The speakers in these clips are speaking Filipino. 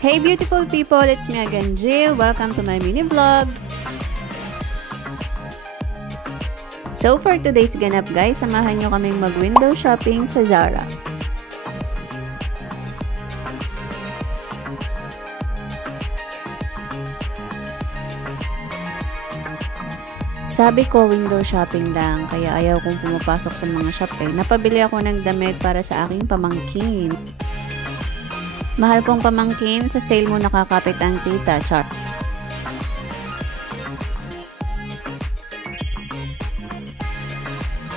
Hey beautiful people, it's me again, Jill. Welcome to my mini vlog. So for today's ganap guys, samahan nyo kaming mag-window shopping sa Zara. Sabi ko window shopping lang, kaya ayaw kong pumapasok sa mga shop eh. Napabili ako ng damit para sa aking pamangkin. Mahal kong pamangkin, sa sale mo nakakapit ang tita, char.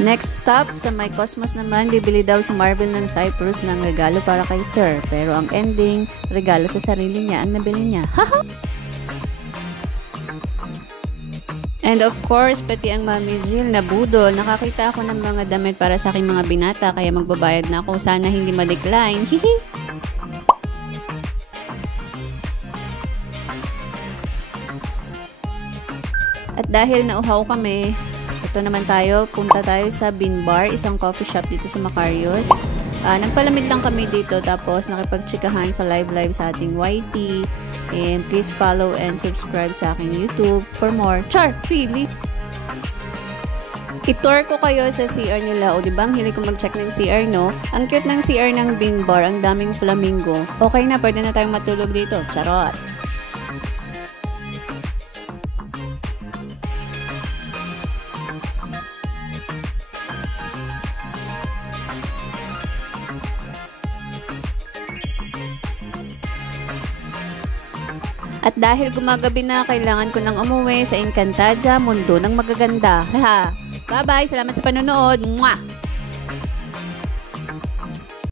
Next stop, sa My Cosmos naman, bibili daw si Marvel ng Cyprus ng regalo para kay Sir. Pero ang ending, regalo sa sarili niya ang nabili niya. Haha! And of course, pati ang Mami Jill na budol. Nakakita ako ng mga damit para sa aking mga binata, kaya magbabayad na ako. Sana hindi ma-decline. Hihi! At dahil nauhaw kami, ito naman tayo, punta tayo sa Bean Bar, isang coffee shop dito sa Macarius. Nagpalamig lang kami dito, tapos nakipagtsikahan sa live sa ating YT. And please follow and subscribe sa aking YouTube for more char feeling. I-tour ko kayo sa CR nila. O diba, ang hilig ko mag-check ng CR, no? Ang cute ng CR ng Bean Bar, ang daming flamingo. Okay na, pwede na tayong matulog dito. Charot! At dahil gumagabi na, kailangan ko nang umuwi sa Encantadia, mundo ng magaganda. Bye-bye! Salamat sa panonood! Mwah!